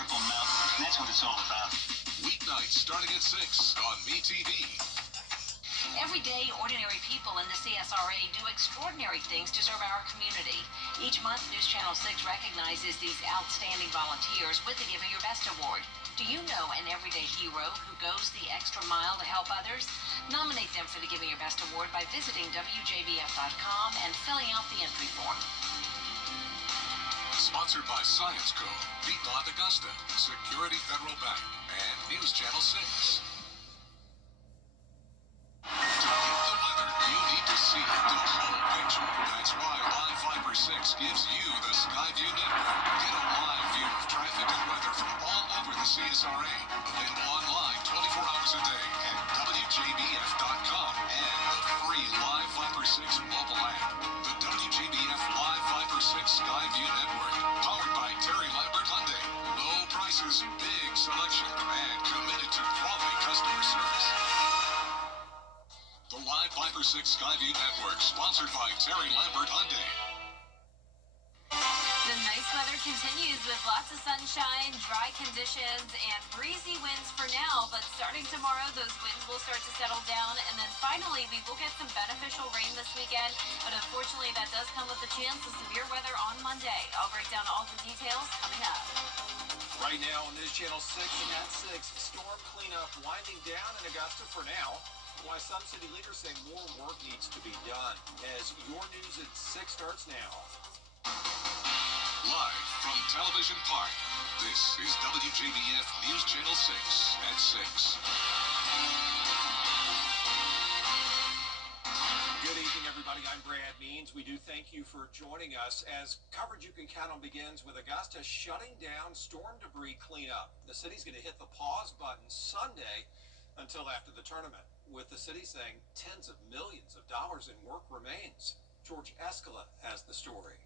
Purple Mountain. That's what it's all about. Weeknights starting at 6 on MeTV. Every day, ordinary people in the CSRA do extraordinary things to serve our community. Each month, News Channel 6 recognizes these outstanding volunteers with the Giving Your Best Award. Do you know an everyday hero who goes the extra mile to help others? Nominate them for the Giving Your Best Award by visiting WJBF.com and filling out the entry form. Sponsored by Science Co., Piedmont Augusta, Security Federal Bank, and News Channel 6. To get the weather, you need to see the whole picture. That's why Live Viper 6 gives you the Skyview Network. Get a live view of traffic and weather from all over the CSRA. Available online 24 hours a day at WJBF.com and the free Live Viper 6 mobile app. The WJBF Live Viper 6 Skyview Network, powered by Terry Lambert Hyundai. Low prices, big selection, and committed to quality customer service. The Live Viper 6 Skyview Network, sponsored by Terry Lambert Hyundai. The nice weather continues with lots of sunshine, dry conditions, and breezy winds for now, but starting tomorrow, those winds will start to settle down, and then finally, we will get some beneficial rain this weekend, but unfortunately, that does come with a chance of severe weather on Monday. I'll break down all the details coming up. Right now on News Channel 6 and at 6, storm cleanup winding down in Augusta for now. Why some city leaders say more work needs to be done. As your news at 6 starts now. Live from Television Park, this is WJBF News Channel 6 at 6. Good evening, everybody. I'm Brad Means. We do thank you for joining us as coverage you can count on begins with Augusta shutting down storm debris cleanup. The city's going to hit the pause button Sunday until after the tournament, with the city saying tens of millions of dollars in work remains. George Escala has the story.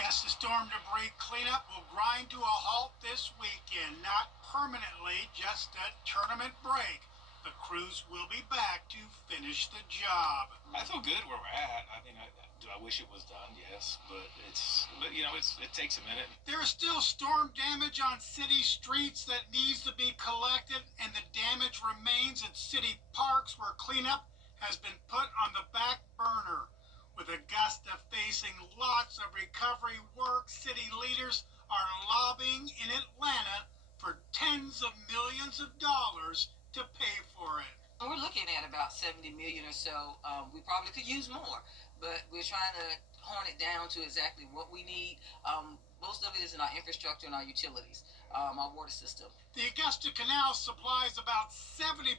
Augusta storm debris cleanup will grind to a halt this weekend, not permanently, just a tournament break. The crews will be back to finish the job. I feel good where we're at. I mean, do I wish it was done? Yes, but it takes a minute. There is still storm damage on city streets that needs to be collected, and the damage remains at city parks where cleanup has been put on the back burner. With Augusta facing lots of recovery work, city leaders are lobbying in Atlanta for tens of millions of dollars to pay for it. We're looking at about 70 million or so. We probably could use more, but we're trying to hone it down to exactly what we need. Most of it is in our infrastructure and our utilities, our water system. The Augusta Canal supplies about 70%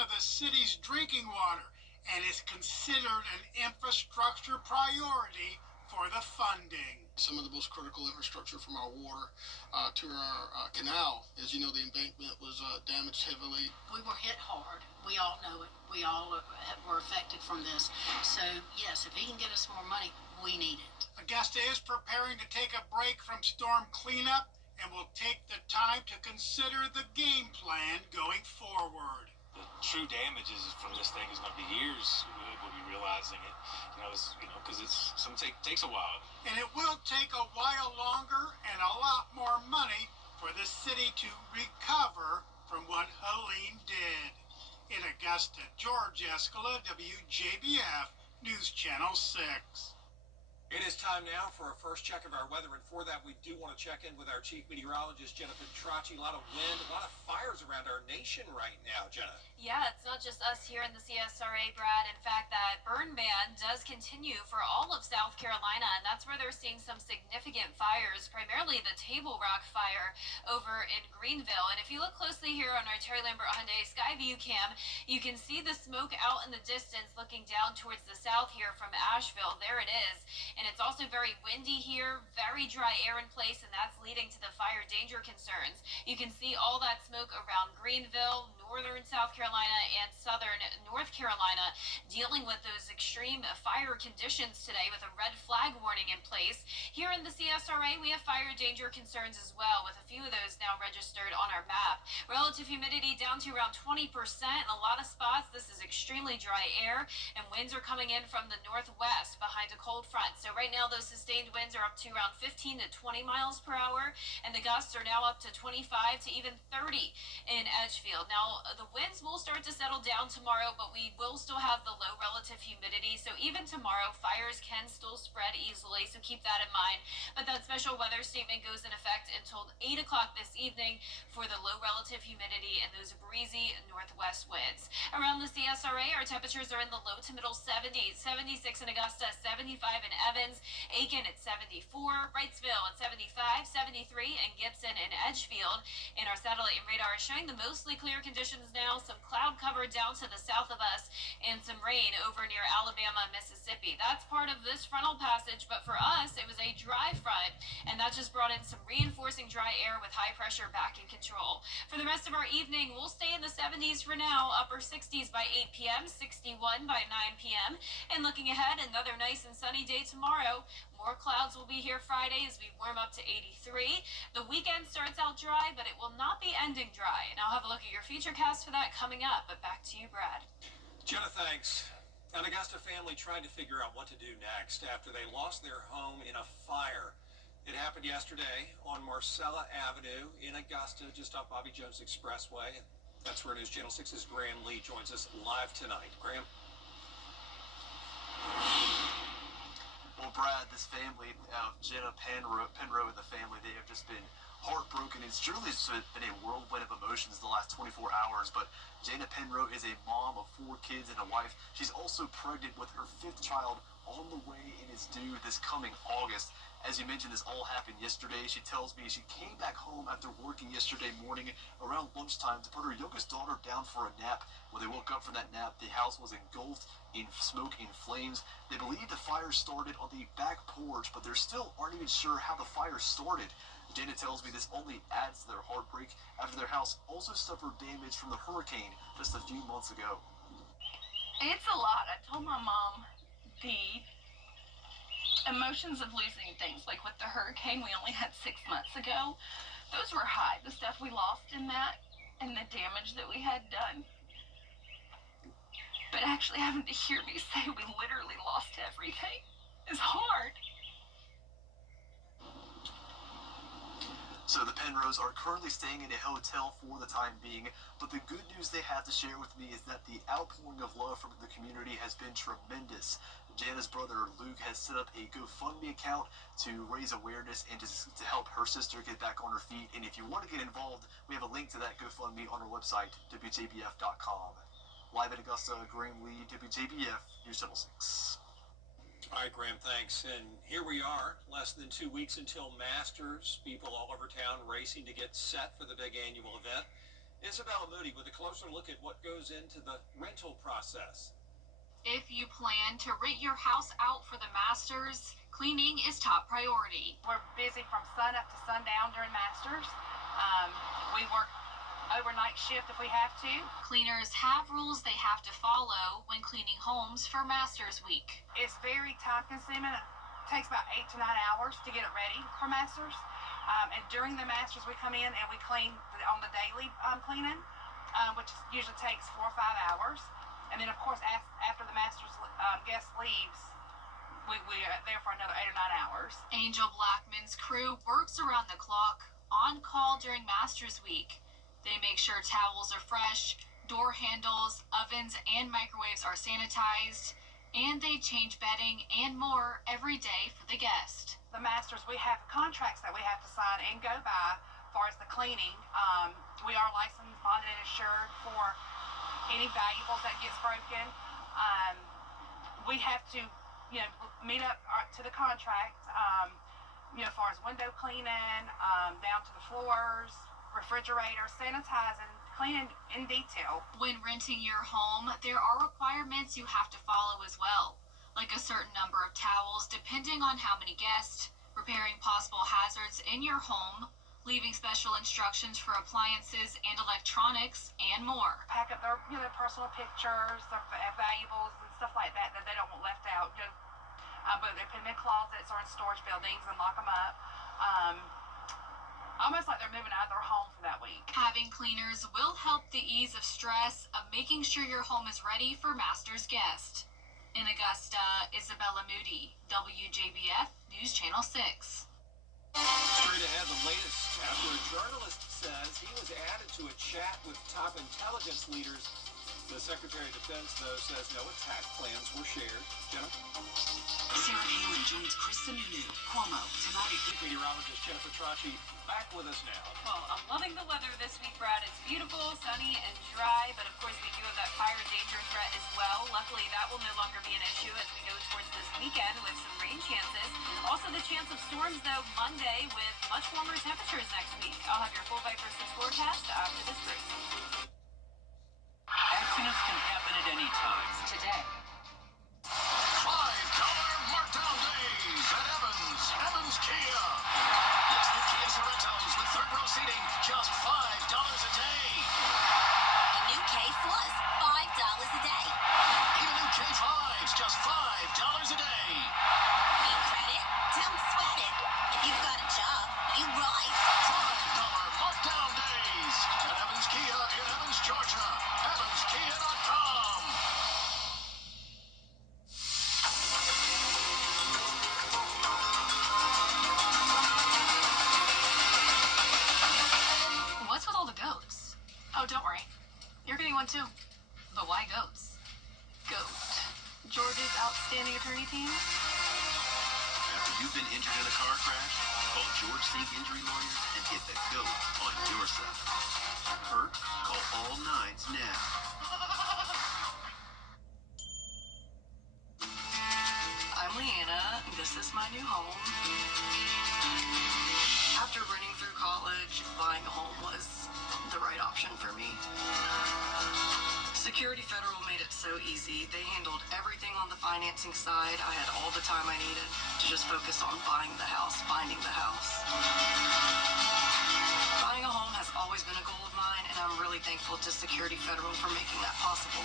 of the city's drinking water and is considered an infrastructure priority for the funding. Some of the most critical infrastructure from our water to our canal. As you know, the embankment was damaged heavily. We were hit hard. We all know it. We all were affected from this. So, yes, if he can get us more money, we need it. Augusta is preparing to take a break from storm cleanup and will take the time to consider the game plan going forward. The true damages from this thing is going to be years. We'll be realizing it, because takes a while. And it will take a while longer and a lot more money for the city to recover from what Helene did. In Augusta, George Escala, WJBF News Channel 6. It is time now for a first check of our weather, and for that, we do want to check in with our chief meteorologist, Jennifer Tracci. A lot of wind, a lot of fires around our nation right now, Jenna. Yeah, it's not just us here in the CSRA, Brad. In fact, that burn ban does continue for all of South Carolina, and that's where they're seeing some significant fires, primarily the Table Rock fire over in Greenville. And if you look closely here on our Terry Lambert Hyundai Skyview cam, you can see the smoke out in the distance looking down towards the south here from Asheville. There it is. And it's also very windy here, very dry air in place, and that's leading to the fire danger concerns. You can see all that smoke around Greenville, northern South Carolina, and southern North Carolina, dealing with those extreme fire conditions today with a red flag warning in place. Here in the CSRA, we have fire danger concerns as well, with a few of those now now registered on our map. Relative humidity down to around 20%. In a lot of spots, this is extremely dry air, and winds are coming in from the northwest behind a cold front. So right now, those sustained winds are up to around 15 to 20 miles per hour, and the gusts are now up to 25 to even 30 in Edgefield. Now, the winds will start to settle down tomorrow, but we will still have the low relative humidity. So even tomorrow, fires can still spread easily, so keep that in mind. But that special weather statement goes in effect until 8 o'clock this evening for the low relative humidity and those breezy northwest winds. Around the CSRA, our temperatures are in the low to middle 70s, 76 in Augusta, 75 in Evans, Aiken at 74, Wrightsville at 75, 73 in Gibson and Edgefield. And our satellite and radar is showing the mostly clear conditions now, some cloud cover down to the south of us and some rain over near Alabama and Mississippi. That's part of this frontal passage, but for us, it was a dry front, and that just brought in some reinforcing dry air with high pressure back in control. For the rest of our evening, we'll stay in the 70s for now, upper 60s by 8 p.m., 61 by 9 p.m., and looking ahead, another nice and sunny day tomorrow. More clouds will be here Friday as we warm up to 83. The weekend starts out dry, but it will not be ending dry, and I'll have a look at your futurecast for that coming up, but back to you, Brad. Jenna, thanks. An Augusta family tried to figure out what to do next after they lost their home in a fire. It happened yesterday on Marcella Avenue in Augusta, just off Bobby Jones Expressway. That's where News Channel 6's Graham Lee joins us live tonight. Graham? Well, Brad, this family of Jenna Penrose and the family, they have just been heartbroken. It's truly been a whirlwind of emotions the last 24 hours, but Jenna Penrose is a mom of 4 kids and a wife. She's also pregnant with her 5th child on the way and is due this coming August. As you mentioned, this all happened yesterday. She tells me she came back home after working yesterday morning around lunchtime to put her youngest daughter down for a nap. When they woke up from that nap, the house was engulfed in smoke and flames. They believe the fire started on the back porch, but they still aren't even sure how the fire started. Jenna tells me this only adds to their heartbreak after their house also suffered damage from the hurricane just a few months ago. It's a lot. I told my mom the emotions of losing things, like with the hurricane we only had 6 months ago, those were high. The stuff we lost in that and the damage that we had done. But actually having to hear me say we literally lost everything is hard. So the Penrose are currently staying in a hotel for the time being, but the good news they have to share with me is that the outpouring of love from the community has been tremendous. Jana's brother Luke has set up a GoFundMe account to raise awareness and to help her sister get back on her feet. And if you want to get involved, we have a link to that GoFundMe on our website, WJBF.com. Live in Augusta, Graham Lee, WJBF, News Channel 6. All right, Graham, thanks. And here we are, less than 2 weeks until Masters. People all over town racing to get set for the big annual event. Isabella Moody with a closer look at what goes into the rental process. If you plan to rent your house out for the Masters, cleaning is top priority. We're busy from sun up to sundown during Masters. We work overnight shift if we have to. Cleaners have rules they have to follow when cleaning homes for Masters Week. It's very time consuming. It takes about 8 to 9 hours to get it ready for Masters. And during the Masters, we come in and we clean on the daily cleaning, which usually takes 4 or 5 hours. And then, of course, after the Masters guest leaves, we are there for another 8 or 9 hours. Angel Blackman's crew works around the clock, on call during Masters Week. They make sure towels are fresh, door handles, ovens, and microwaves are sanitized, and they change bedding and more every day for the guest. The Masters, we have contracts that we have to sign and go by as far as the cleaning. We are licensed, bonded, and insured for any valuables that gets broken. We have to, meet up to the contract, as far as window cleaning, down to the floors, refrigerator, sanitizing, cleaning in detail. When renting your home, there are requirements you have to follow as well, like a certain number of towels depending on how many guests, preparing possible hazards in your home, leaving special instructions for appliances and electronics, and more. Pack up their personal pictures, their valuables and stuff like that they don't want left out. But they put them in closets or in storage buildings and lock them up. almost like they're moving out of their home for that week. Having cleaners will help the ease of stress of making sure your home is ready for Master's guest. In Augusta, Isabella Moody, WJBF News Channel 6. Straight ahead, the latest after a journalist says he was added to a chat with top intelligence leaders. The Secretary of Defense, though, says no attack plans were shared. Jenna? Sarah Palin joins Chris Sununu, Cuomo, tonight. Meteorologist Jennifer Tracci back with us now. Well, I'm loving the weather this week, Brad. It's beautiful, sunny, and dry, but of course we do have that fire danger threat as well. Luckily, that will no longer be an issue as we go towards this weekend with some rain chances. Also, the chance of storms, though, Monday with much warmer temperatures next week. I'll have your full Viper 6 forecast after this break. Accidents can happen at any time. Today. $5 markdown days at Evans Kia. Yes, the Kia Sorrentos with third row seating, just $5 a day. A new K Plus, $5 a day. Even new K5s, just $5 a day. Need credit? Don't sweat it. If you've got a job, you ride. $5 markdown days at Evans Kia in Evans, Georgia. EvansKia.com. What's with all the goats? Oh, don't worry. You're getting one too. But why goats? Goat. George's outstanding attorney team? After you've been injured in a car crash, call George Sink Injury Lawyers and get the GOAT on your side. Hurt? Call all nines now. I'm Leanna. This is my new home. After running through college, buying a home was the right option for me. Security Federal made it so easy. They handled everything on the financing side. I had all the time I needed to just focus on buying the house, finding the house. Buying a home has always been a goal of mine, and I'm really thankful to Security Federal for making that possible.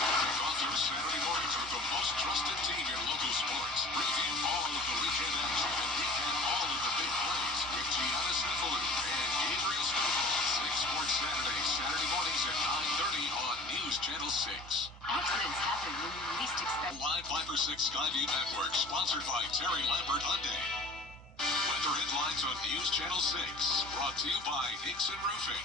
Kick off your Saturday mornings with the most trusted team in local sports. Preview all of the weekend action and recap all of the big plays with Gianna Sniffaloo and Gabriel Snowball. 6 Sports Saturday mornings at 9:30 on News Channel 6. Accidents happen when you least expect. Live Viper 6 Skyview Network, sponsored by Terry Lambert Hyundai. Weather headlines on News Channel 6, brought to you by Hickson Roofing.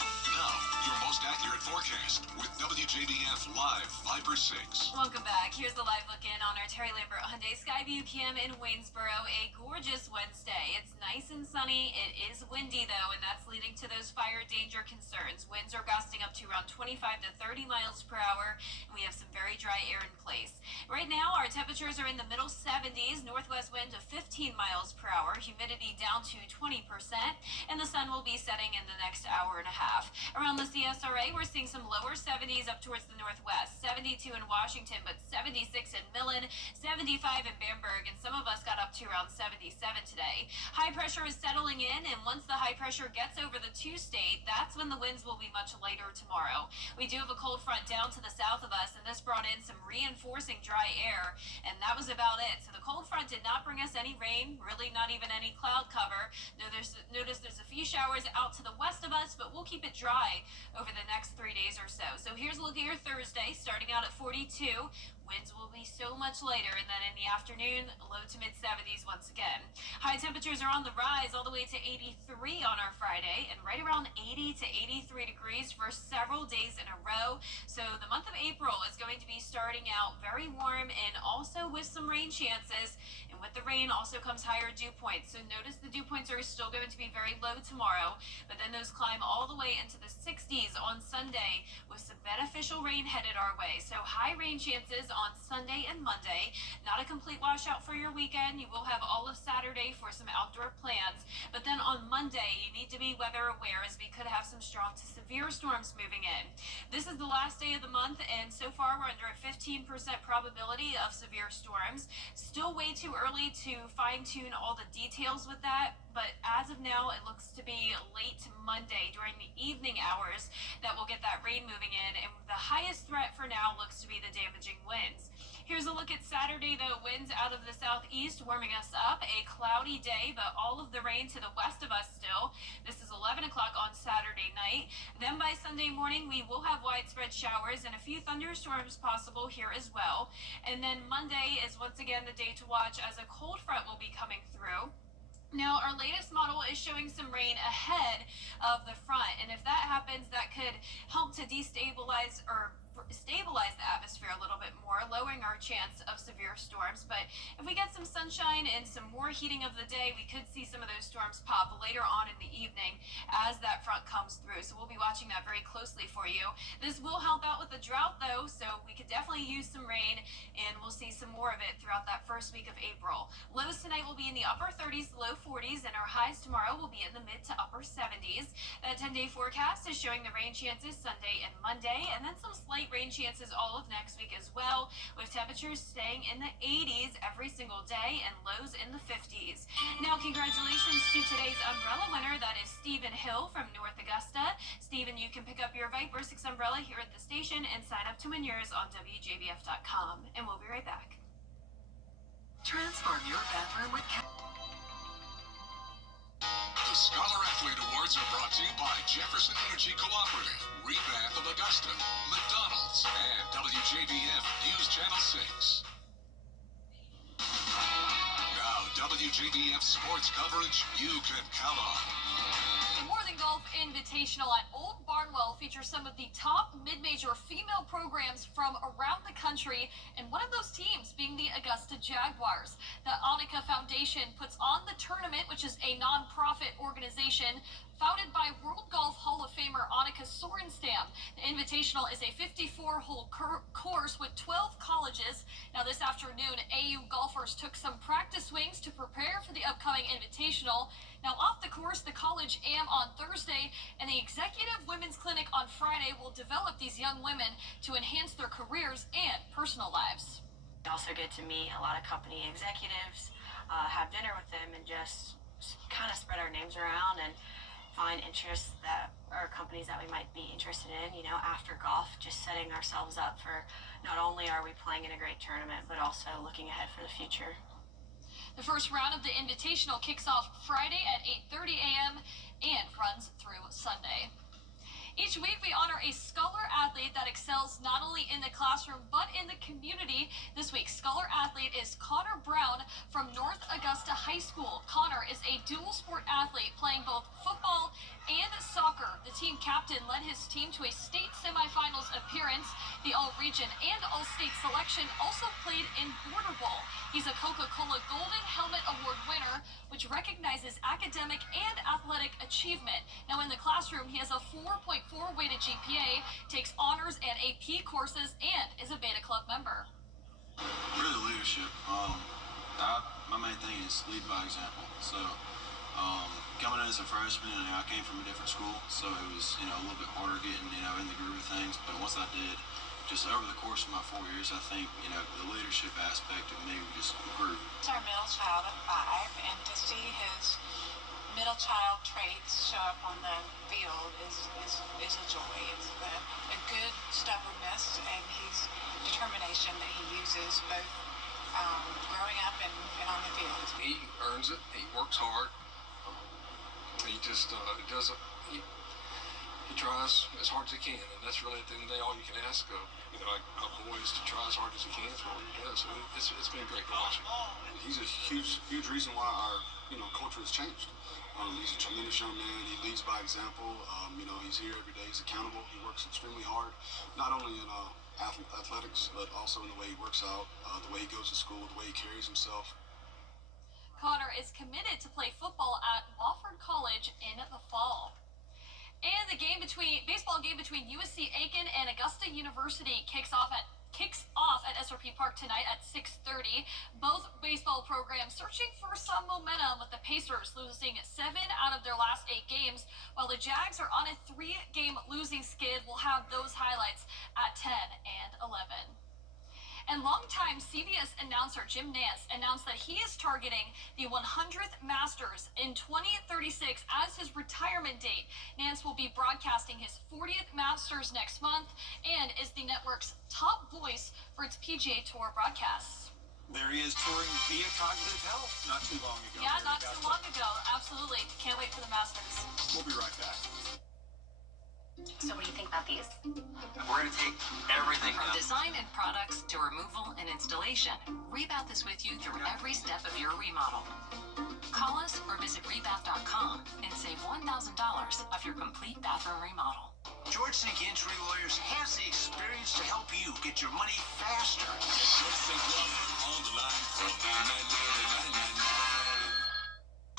Now, your most accurate forecast with WJBF Live Viper 6. Welcome back. Here's the live look in on our Terry Lambert Hyundai Skyview Cam in Waynesboro. A gorgeous Wednesday. It's nice and sunny. It is windy though, and that's leading to those fire danger concerns. Winds are gusting up to around 25 to 30 miles per hour, and we have some very dry air in place. Right now, our temperatures are in the middle 70s, northwest wind of 15 miles per hour, humidity down to 20%, and the sun will be setting in the next hour and a half. Around the CSRA, we're seeing some lower 70s up towards the northwest. 72 in Washington, but 76 in Millen, 75 in Bamberg, and some of us got up to around 77 today. High pressure is settling in, and once the high pressure gets over the two-state, that's when the winds will be much lighter tomorrow. We do have a cold front down to the south of us, and this brought in some reinforcing dry air, and that was about it. So the cold front did not bring us any rain, really not even any cloud cover. Notice there's a few showers out to the west of us, but we'll keep it dry over the next 3 days or so. So here's a look at your Thursday, starting out at 42. Winds will be so much lighter, and then in the afternoon, low to mid 70s once again. High temperatures are on the rise all the way to 83 on our Friday, and right around 80 to 83 degrees for several days in a row. So the month of April is going to be starting out very warm and also with some rain chances. And with the rain also comes higher dew points. So notice the dew points are still going to be very low tomorrow, but then those climb all the way into the 60s on Sunday with some beneficial rain headed our way. So high rain chances on Sunday and Monday. Not a complete washout for your weekend. You will have all of Saturday for some outdoor plans, but then on Monday you need to be weather aware as we could have some strong to severe storms moving in. This is the last day of the month, and so far we're under a 15% probability of severe storms. Still way too early to fine-tune all the details with that, but as of now it looks to be late Monday during the evening hours that we'll get that rain moving in, and the highest threat for now looks to be the damaging wind. winds. Here's a look at Saturday, though. Winds out of the southeast warming us up. A cloudy day, but all of the rain to the west of us still. This is 11 o'clock on Saturday night. Then by Sunday morning, we will have widespread showers and a few thunderstorms possible here as well. And then Monday is once again the day to watch as a cold front will be coming through. Now, our latest model is showing some rain ahead of the front, and if that happens, that could help to destabilize or stabilize the atmosphere a little bit more, lowering our chance of severe storms. But if we get some sunshine and some more heating of the day, we could see some of those storms pop later on in the evening as that front comes through. So we'll be watching that very closely for you. This will help out with the drought, though, so we could definitely use some rain, and we'll see some more of it throughout that first week of April. Lows tonight will be in the upper 30s, low 40s, and our highs tomorrow will be in the mid to upper 70s. That 10-day forecast is showing the rain chances Sunday and Monday, and then some slight rain chances all of next week as well, with temperatures staying in the 80s every single day and lows in the 50s. Now, congratulations to today's umbrella winner. That is Stephen Hill from North Augusta. Stephen, you can pick up your Viper 6 umbrella here at the station and sign up to win yours on WJBF.com. And we'll be right back. Transform your bathroom with The Scholar Athlete Awards are brought to you by Jefferson Energy Cooperative, Rebath of Augusta, McDonald's, and WJBF News Channel 6. Now, WJBF sports coverage you can count on. The More Than Golf Invitational at Old Barnwell features some of the top mid-major female programs from around the country, and one of those teams being the Augusta Jaguars. The Annika Foundation puts on the tournament, which is a non-profit organization founded by World Golf Hall of Famer Annika Sorenstam. The Invitational is a 54-hole course with 12 colleges. Now, this afternoon, AU golfers took some practice swings to prepare for the upcoming Invitational. Now, off the course, the College Am on Thursday and the Executive Women's Clinic on Friday will develop these young women to enhance their careers and personal lives. We also get to meet a lot of company executives, have dinner with them, and just kind of spread our names around and find interests that are companies that we might be interested in, you know, after golf, just setting ourselves up for not only are we playing in a great tournament, but also looking ahead for the future. The first round of the Invitational kicks off Friday at 8:30 a.m. and runs through Sunday. Each week, we honor a scholar athlete that excels not only in the classroom, but in the community. This week's scholar athlete is Connor Brown from North Augusta High School. Connor is a dual sport athlete playing both football and soccer. The team captain led his team to a state semifinals appearance. The all-region and all-state selection also played in Border Bowl. He's a Coca-Cola Golden Helmet Award winner, which recognizes academic and athletic achievement. Now, in the classroom, he has a 4.4 weighted GPA, takes honors and AP courses, and is a Beta Club member. Really leadership. My main thing is lead by example. So coming in as a freshman, I came from a different school, so it was a little bit harder getting in the groove of things. But once I did, just over the course of my 4 years, I think the leadership aspect of me just grew. He's our middle child of 5, and to see his middle child traits show up on the field is a joy. It's a good stubbornness and his determination that he uses both growing up and on the field. He earns it. He works hard. He just he tries as hard as he can, and that's really at the end of the day all you can ask of a boy is to try as hard as he can. That's what he does. So it's been great to watch him. He's a huge reason why our culture has changed. He's a tremendous young man. He leads by example. He's here every day. He's accountable. He works extremely hard, not only in athletics, but also in the way he works out, the way he goes to school, the way he carries himself. Connor is committed to play football at Wofford College in the fall. And the baseball game between USC Aiken and Augusta University kicks off at SRP Park tonight at 6:30. Both baseball programs searching for some momentum, with the Pacers losing 7 out of their last 8 games, while the Jags are on a 3-game losing skid. We'll have those highlights at 10 and 11. And longtime CBS announcer Jim Nantz announced that he is targeting the 100th Masters in 2036 as his retirement date. Nantz will be broadcasting his 40th Masters next month and is the network's top voice for its PGA Tour broadcasts. There he is touring via Cognitive Health not too long ago. Yeah, not too long ago. Absolutely. Can't wait for the Masters. We'll be right back. So what do you think about these? We're gonna take everything From out. design and products to removal and installation, Rebath is with you through every step of your remodel. Call us or visit rebath.com and save $1,000 off your complete bathroom remodel. George Sink Injury Lawyers has the experience to help you get your money faster. Get George Sink Law Firm on the line for $999.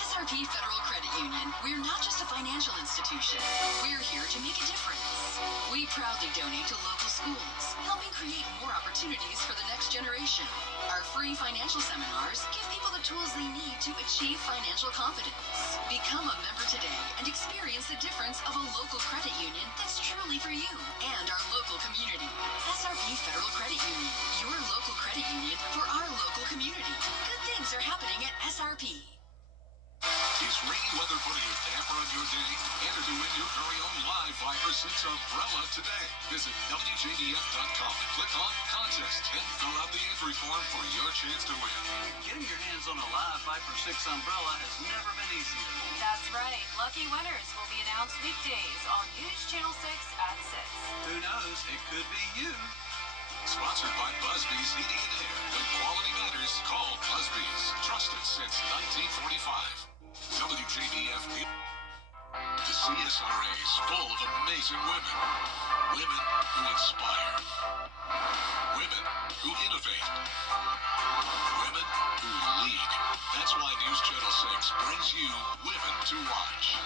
SRP Federal Credit Union. We're not just a financial institution. We're here to make a difference. We proudly donate to local schools, helping create more opportunities for the next generation. Our free financial seminars give people the tools they need to achieve financial confidence. Become a member today and experience the difference of a local credit union that's truly for you and our local community. SRP Federal Credit Union, your local credit union for our local community. Good things are happening at SRP. Is rainy weather putting a damper on your day? Enter to win your very own live Viper 6 umbrella today. Visit WJBF.com and click on Contest and fill out the entry form for your chance to win. Getting your hands on a live Viper 6 umbrella has never been easier. That's right. Lucky winners will be announced weekdays on News Channel 6 at 6. Who knows? It could be you. Sponsored by Busby's Heating and Air. When quality matters, call Busby's. Trusted since 1945. WJBF. The CSRA is full of amazing women. Women who inspire. Women who innovate. Women who lead. That's why News Channel 6 brings you Women to Watch.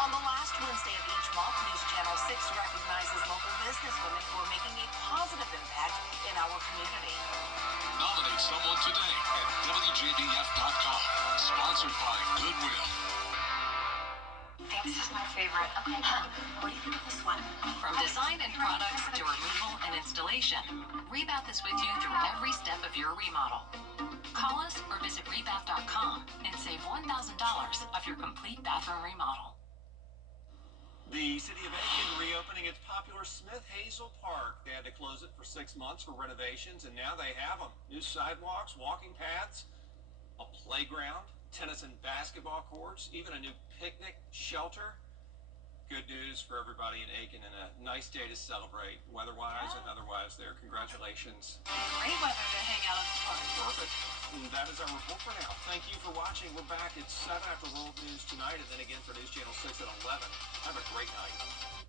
On the last Wednesday of each month, News Channel 6 recognizes local businesswomen who are making a positive impact in our community. Nominate someone today at WJBF.com. Sponsored by Goodwill. This is my favorite. Okay, what do you think of this one? From design and products to removal and installation, Rebath is with you through every step of your remodel. Call us or visit rebath.com and save $1,000 off your complete bathroom remodel. The city of Aiken reopening its popular Smith Hazel Park. They had to close it for 6 months for renovations, and now they have them. New sidewalks, walking paths, a playground, tennis and basketball courts, even a new picnic shelter. Good news for everybody in Aiken and a nice day to celebrate, weather-wise and otherwise there. Congratulations. Great weather to hang out at the park. Perfect. And that is our report for now. Thank you for watching. We're back at 7 after World News tonight, and then again for News Channel 6 at 11. Have a great night.